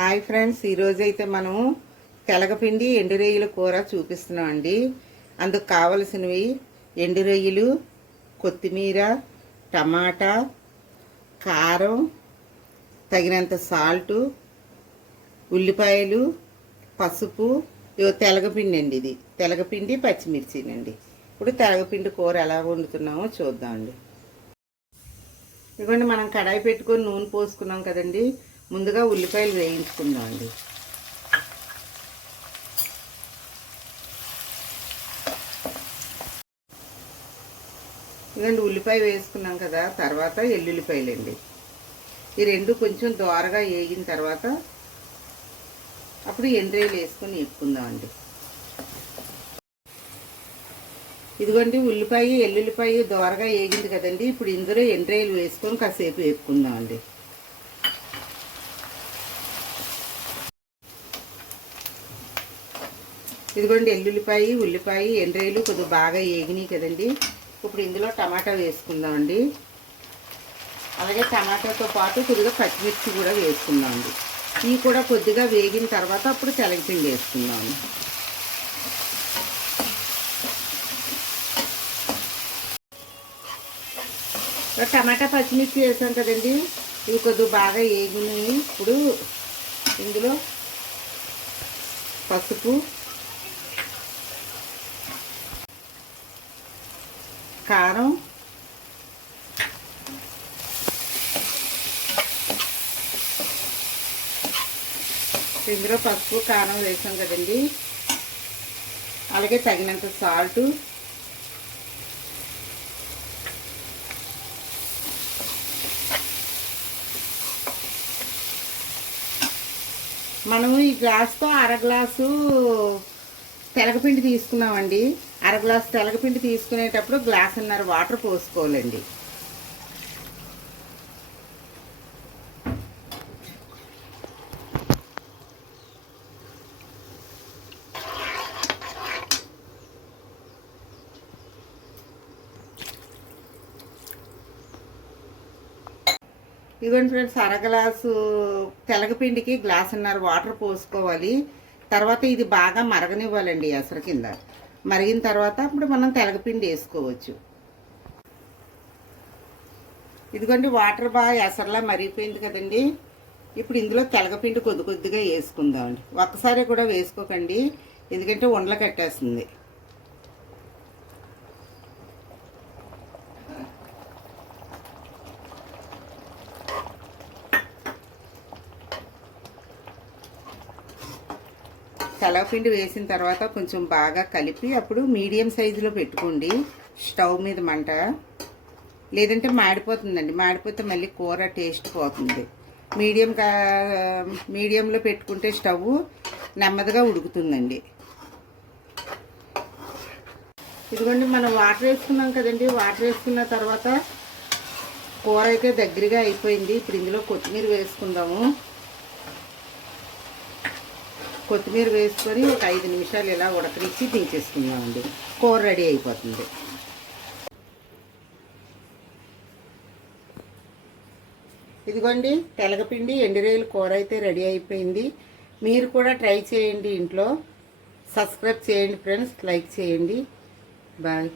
Hi friends, ఈరోజు అయితే మనం తెలగపిండి ఎండు రొయ్యల కూర చూపిస్తున్నాం అండి. అందుకు కావలసినవి ఎండు రొయ్యలు, కొత్తిమీర, టమాటా, కారం, తగినంత సాల్టు, ఉల్లిపాయలు, పసుపు, తెలగపిండి అండి. ఇది తెలగపిండి పచ్చిమిర్చినండి. ఇప్పుడు తెలగపిండి కూర ఎలా వండుతున్నామో చూద్దామండి. ఇదిగోండి, మనం కడాయి పెట్టుకొని నూనె పోసుకున్నాం కదండి. ముందుగా ఉల్లిపాయలు వేయించుకుందాం అండి. ఇదండి ఉల్లిపాయ వేసుకున్నాం కదా, తర్వాత ఎల్లుల్లిపాయలు అండి. ఈ రెండు కొంచెం దోరగా వేగిన తర్వాత అప్పుడు ఎండ్రాయిలు వేసుకొని వేపుకుందాం అండి. ఇదిగోండి ఉల్లిపాయ ఎల్లుల్లిపాయ దోరగా వేగింది కదండి. ఇప్పుడు ఇందులో ఎండ్రాయిలు వేసుకొని కాసేపు వేపుకుందాం అండి. ఇదిగోండి ఎల్లుల్లిపాయ, ఉల్లిపాయ, ఎండ్రాయిలు కొద్దిగా బాగా వేగినాయి కదండి. ఇప్పుడు ఇందులో టమాటా వేసుకుందామండి. అలాగే టమాటాతో పాటు కొద్దిగా పచ్చిమిర్చి కూడా వేసుకుందామండి. ఇవి కూడా కొద్దిగా వేగిన తర్వాత అప్పుడు తెలగపిండి వేసుకుందామండి. టమాటా పచ్చిమిర్చి వేసాం కదండి. ఇవి కొద్దిగా బాగా వేగినాయి. ఇప్పుడు ఇందులో పసుపు, కారం, ఇందులో పసుపు కారం వేసాం కదండి. అలాగే తగినంత సాల్టు, మనము ఈ గ్లాస్తో అర గ్లాసు తెలగపిండి తీసుకున్నామండి. అర గ్లాసు తెలగపిండి తీసుకునేటప్పుడు గ్లాసున్నర వాటర్ పోసుకోవాలండి. ఇవ్వండి ఫ్రెండ్స్, అర గ్లాసు తెలగపిండికి గ్లాసున్నర వాటర్ పోసుకోవాలి. తర్వాత ఇది బాగా మరగనివ్వాలండి. ఎసరు కింద మరిగిన తర్వాత అప్పుడు మనం తెలగపిండి వేసుకోవచ్చు. ఇదిగోండి వాటర్ బాగా ఎసరలా మరిగిపోయింది కదండి. ఇప్పుడు ఇందులో తెలగపిండి కొద్ది కొద్దిగా వేసుకుందామండి. ఒక్కసారి కూడా వేసుకోకండి, ఎందుకంటే ఉండలు కట్టేస్తుంది. తెలగపిండి వేసిన తర్వాత కొంచెం బాగా కలిపి అప్పుడు మీడియం సైజులో పెట్టుకోండి స్టవ్ మీద మంట. లేదంటే మాడిపోతుందండి. మాడిపోతే మళ్ళీ కూర టేస్ట్ పోతుంది. మీడియంలో పెట్టుకుంటే స్టవ్ నెమ్మదిగా ఉడుకుతుందండి. ఇదిగోండి మనం వాటర్ వేసుకున్నాం కదండి. వాటర్ వేసుకున్న తర్వాత కూర అయితే దగ్గరగా అయిపోయింది. ఇప్పుడు ఇందులో కొత్తిమీర వేసుకుందాము. కొత్తిమీర వేసుకొని ఒక 5 నిమిషాలు ఇలా ఉడకనిచ్చి దించేసుకుందామండి. కూర రెడీ అయిపోతుంది. ఇదిగోండి తెలగపిండి ఎండు రొయ్యల కూర అయితే రెడీ అయిపోయింది. మీరు కూడా ట్రై చేయండి ఇంట్లో. సబ్స్క్రైబ్ చేయండి ఫ్రెండ్స్, లైక్ చేయండి. బాయ్.